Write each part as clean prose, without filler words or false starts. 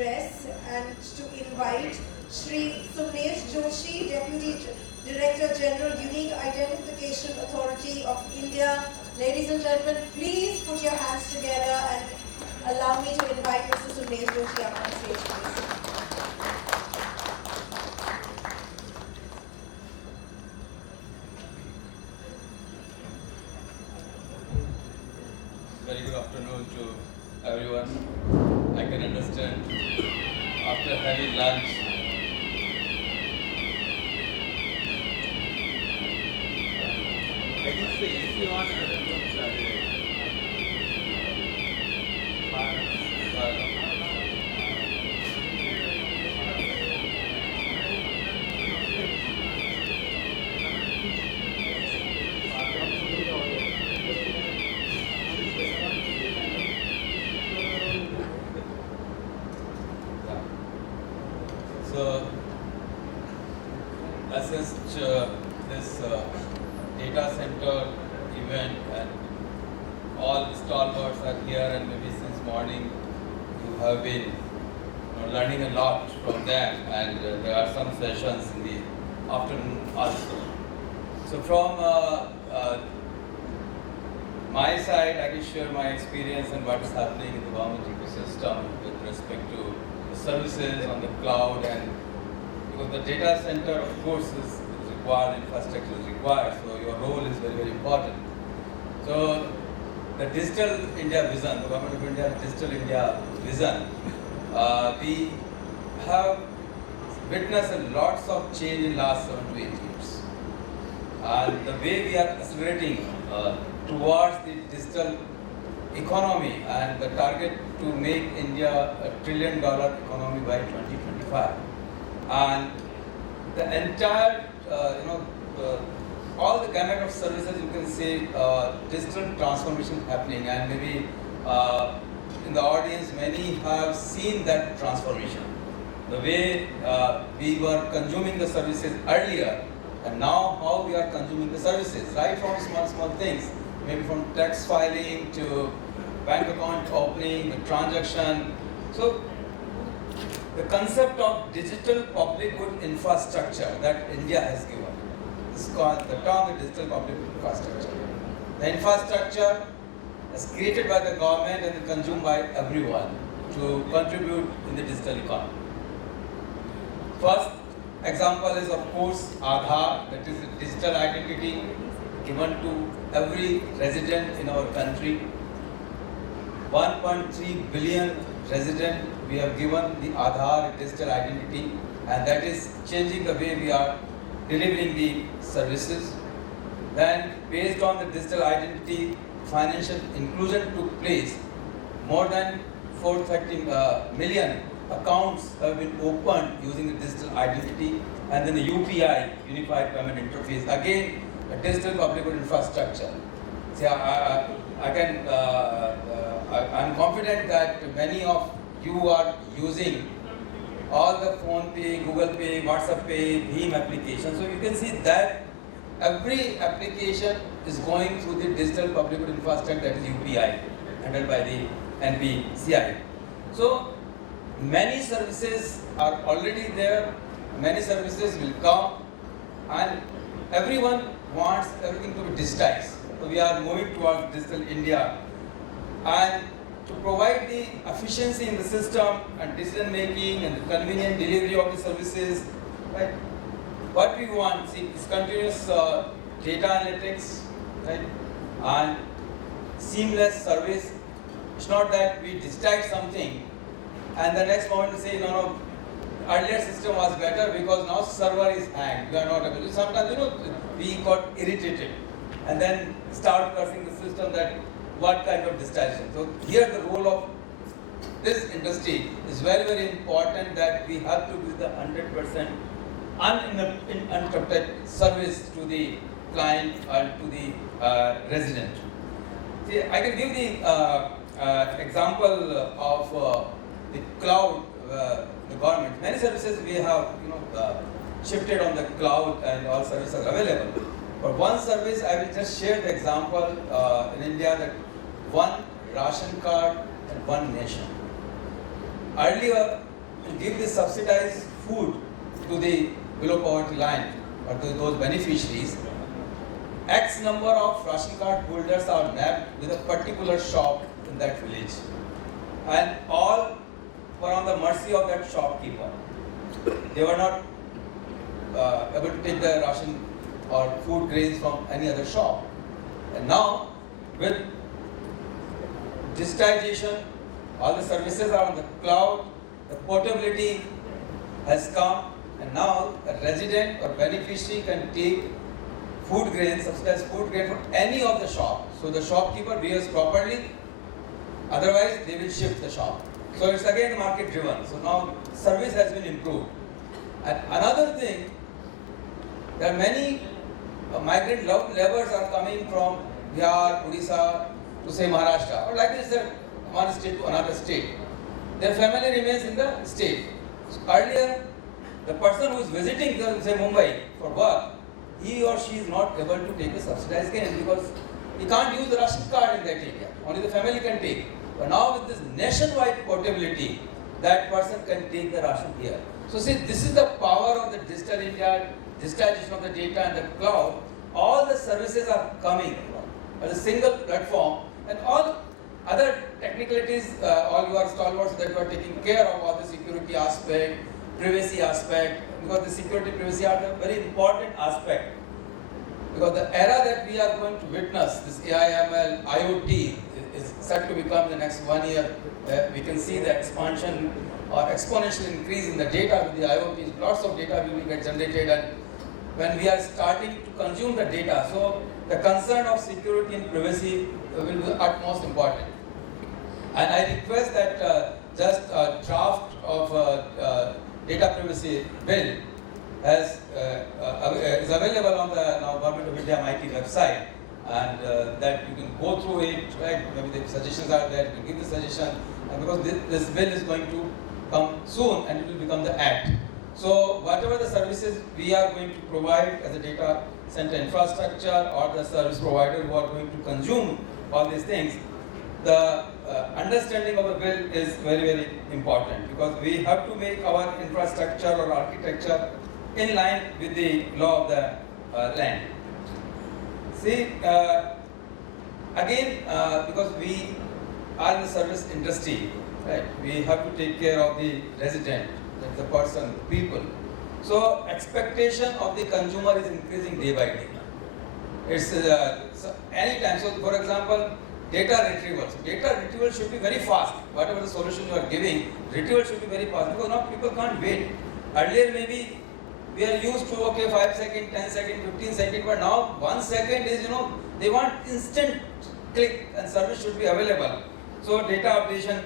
address and to invite Shri Sumnesh Joshi, Deputy Director General, Unique Identification Authority of India. Ladies and gentlemen, please put your hands together and allow me to invite Mr. Sumnesh Joshi up on stage, please. Very good afternoon to everyone. I can understand after having lunch, I can say if you want So, as such, this data center event and all the stalwarts are here, and maybe since morning you have been learning a lot from them, and there are some sessions in the afternoon also. So from my side, I can share my experience and what is happening in the government ecosystem with respect to services on the cloud, and because the data center of course is required, infrastructure is required, so your role is very, very important. So the Digital India vision, the Government of India Digital India vision, we have witnessed lots of change in last 7 to 8 years, and the way we are accelerating towards the digital economy and the target to make India a $1 trillion economy by 2025, and the entire all the gamut of services, you can say digital transformation happening, and maybe in the audience many have seen that transformation, the way we were consuming the services earlier and now how we are consuming the services, right from small things, maybe from tax filing to bank account opening, the transaction. So the concept of digital public good infrastructure that India has given is called the term digital public infrastructure. The infrastructure is created by the government and consumed by everyone to contribute in the digital economy. First example is of course Aadhaar, that is a digital identity given to every resident in our country. 1.3 billion residents we have given the Aadhaar digital identity, and that is changing the way we are delivering the services. Then based on the digital identity, financial inclusion took place. More than 430 million accounts have been opened using the digital identity, and then the UPI, Unified Payment Interface, again a digital public good infrastructure. See, I'm confident that many of you are using all the Phone Pay, Google Pay, WhatsApp Pay, Bheem applications. So you can see that every application is going through the digital public good infrastructure, that is UPI, handled by the NPCI. So many services are already there, many services will come, and everyone wants everything to be digitized. So we are moving towards digital India, and to provide the efficiency in the system and decision making and the convenient delivery of the services, right? What we want, see, is continuous data analytics, right? And seamless service. It's not that we digitize something and the next moment we say, no, earlier system was better because now server is hanged. We are not able to. Sometimes, we got irritated and then start cursing the system that what kind of distraction. So here the role of this industry is very, very important, that we have to give the 100% uninterrupted service to the client and to the resident. See, I can give the example of the cloud, the government. Many services we have, shifted on the cloud and all services are available. But one service, I will just share the example in India, that one ration card and one nation. Earlier, give the subsidized food to the below poverty line or to those beneficiaries, X number of ration card holders are mapped with a particular shop in that village, and all were on the mercy of that shopkeeper. They were not able to take the ration or food grains from any other shop. And now, with digitization, all the services are on the cloud, the portability has come, and now a resident or beneficiary can take food grains, subsidized food grain from any of the shop. So the shopkeeper behaves properly, otherwise they will shift the shop. So it's again market driven. So now service has been improved. And another thing, there are many migrant laborers are coming from Bihar, Odisha to say Maharashtra, or like this, one state to another state. Their family remains in the state. So earlier, the person who is visiting, say Mumbai for work, he or she is not able to take the subsidized gain because he can't use the ration card in that area. Only the family can take. But now with this nationwide portability, that person can take the ration here. So see, this is the power of the digital India, digitalization of the data and the cloud. All the services are coming as a single platform, and all other technicalities, all your stalwarts that you are taking care of, all the security aspect, privacy aspect, because the security privacy are the very important aspect. Because the era that we are going to witness, this AI, ML, IoT, is set to become the next 1 year. We can see the expansion or exponential increase in the data with the IoT. Lots of data will get generated, and when we are starting to consume the data, so the concern of security and privacy will be the utmost important. And I request that just a draft of data privacy bill is available on the now Government of India MIT website, and that you can go through it, right? Maybe the suggestions are there, you can give the suggestion, because this bill is going to come soon and it will become the act. So whatever the services we are going to provide as a data center infrastructure or the service provider who are going to consume all these things, the understanding of the bill is very, very important, because we have to make our infrastructure or architecture in line with the law of the land. See, again, because we are in the service industry, right, we have to take care of the resident, the person, the people. So expectation of the consumer is increasing day by day. It's so anytime. So for example, data retrieval. So data retrieval should be very fast. Whatever the solution you are giving, retrieval should be very fast, because now people can't wait. Earlier maybe we are used to 5 seconds, 10 seconds, 15 seconds, but now 1 second is, they want instant click and service should be available. So data updation,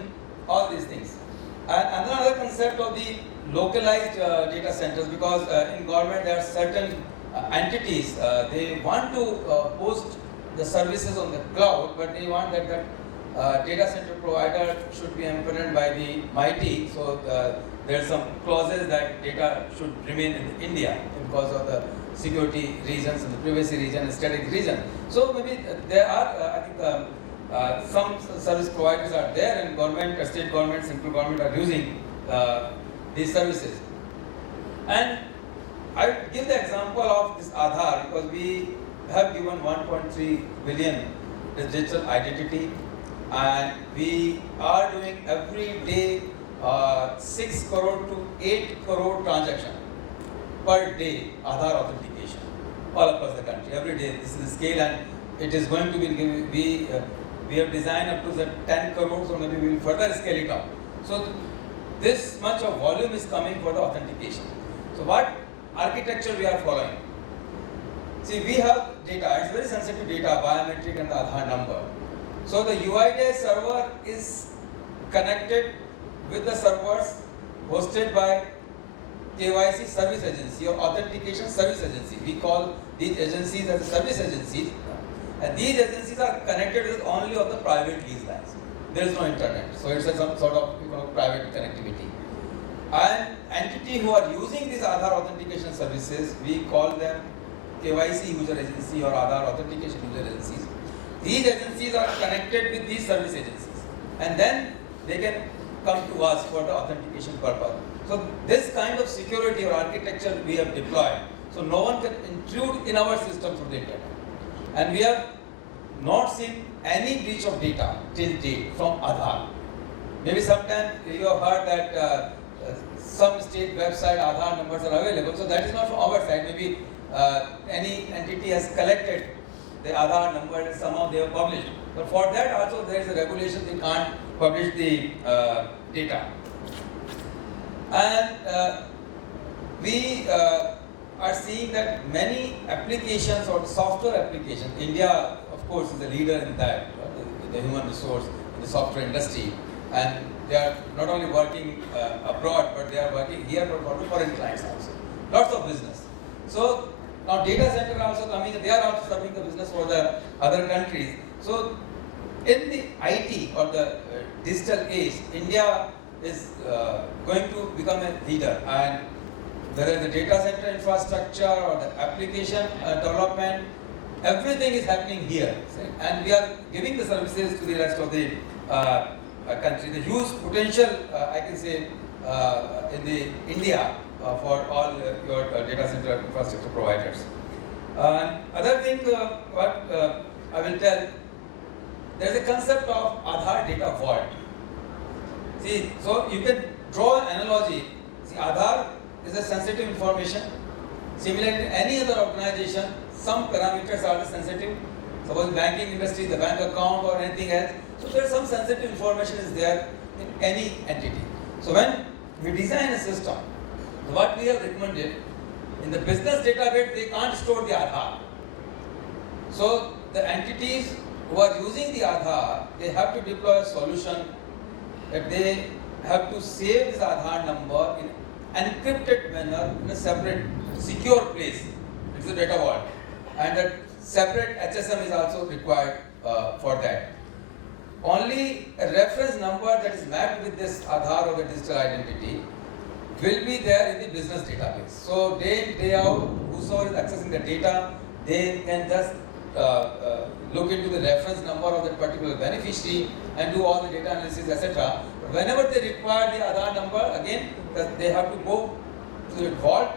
all these things. And another concept of the localized data centers, because in government there are certain entities, they want to host the services on the cloud, but they want that data center provider should be empaneled by the MIT. So there are some clauses that data should remain in India because of the security reasons and the privacy reason and strategic reason. So maybe there are, I think, some service providers are there, and government, state government, central government are using these services. And I give the example of this Aadhaar, because we have given 1.3 billion digital identity, and we are doing every day 6 crore to 8 crore transaction per day Aadhaar authentication all across the country. Every day, this is the scale, and it is going to be, we have designed up to the 10 crore, so maybe we will further scale it up. So this much of volume is coming for the authentication. So what architecture we are following? See, we have data, it's very sensitive data, biometric and the Aadhaar number. So the UIDAI server is connected with the servers hosted by KYC service agency or authentication service agency. We call these agencies as service agencies, and these agencies are connected with only of the private lease lines. There is no internet, so it's some sort of private connectivity. And entity who are using these Aadhaar authentication services, we call them KYC user agency or Aadhaar authentication user agencies. These agencies are connected with these service agencies, and then they can come to us for the authentication purpose. So this kind of security or architecture we have deployed, so no one can intrude in our system through the internet. And we have not seen any breach of data till date from Aadhaar. Maybe sometime you have heard that some state website Aadhaar numbers are available, so that is not from our side. Maybe any entity has collected the Aadhaar number and somehow they have published. But for that also there is a regulation, they can't publish the data. And we are seeing that many applications or software applications, India of course is the leader in that, the human resource, in the software industry, and they are not only working abroad, but they are working here for foreign clients also. Lots of business. So now data center are also coming, they are also serving the business for the other countries. So in the IT or the digital age, India is going to become a leader, and whether the data center infrastructure or the application development, everything is happening here. And we are giving the services to the rest of the country. The huge potential, I can say, in the India for all your data center infrastructure providers. Other thing, what I will tell, there is a concept of Aadhaar data vault. See, so you can draw an analogy. See, Aadhaar is a sensitive information. Similarly, any other organization, some parameters are the sensitive. Suppose banking industry, the bank account or anything else. So there is some sensitive information is there in any entity. So when we design a system, what we have recommended, in the business database, they can't store the Aadhaar. So the entities who are using the Aadhaar, they have to deploy a solution that they have to save this Aadhaar number in encrypted manner in a separate secure place. It's a data vault. And that separate HSM is also required for that. Only a reference number that is mapped with this Aadhaar or the digital identity will be there in the business database. So day in, day out, whosoever is accessing the data, they can just look into the reference number of that particular beneficiary and do all the data analysis, etc. But whenever they require the Aadhaar number, again, they have to go to the vault,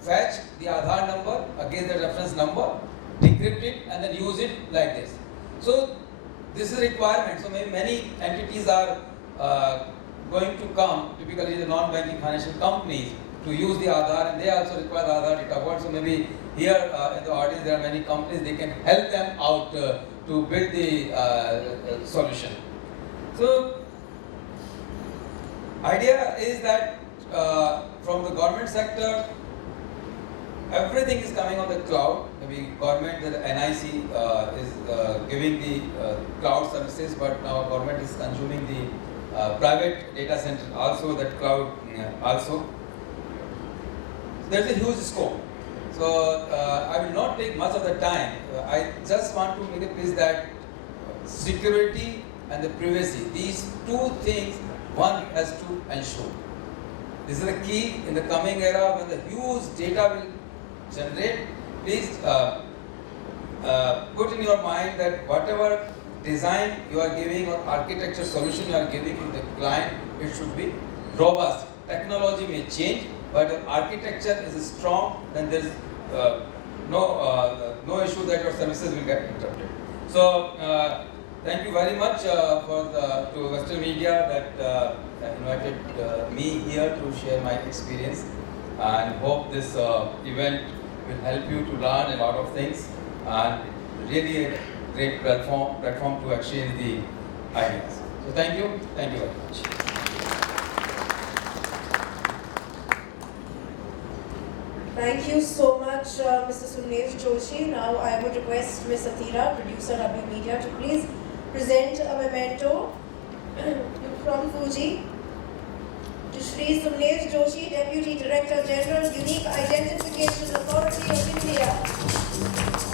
fetch the Aadhaar number against the reference number, decrypt it, and then use it like this. So this is a requirement. So many entities are going to come, typically the non-banking financial companies, to use the Aadhaar, and they also require the Aadhaar data vault. So maybe here in the audience there are many companies, they can help them out to build the solution. So idea is that from the government sector, everything is coming on the cloud. Maybe government, the NIC is giving the cloud services, but now government is consuming the private data center also, that cloud also. There's a huge scope. So I will not take much of the time. I just want to make a place that security and the privacy, these two things one has to ensure. This is the key in the coming era when the huge data will generate. Please put in your mind that whatever design you are giving or architecture solution you are giving to the client, it should be robust. Technology may change, but if architecture is strong, then there is no issue that your services will get interrupted. So thank you very much to Western Media that invited me here to share my experience, and hope this event will help you to learn a lot of things, and really a great platform to exchange the ideas. So thank you very much. Thank you so much, Mr. Sumnesh Joshi. Now I would request Ms. Athira, producer W.Media, to please present a memento from Fuji to Shri Sumnesh Joshi, Deputy Director General, Unique Identification Authority of India.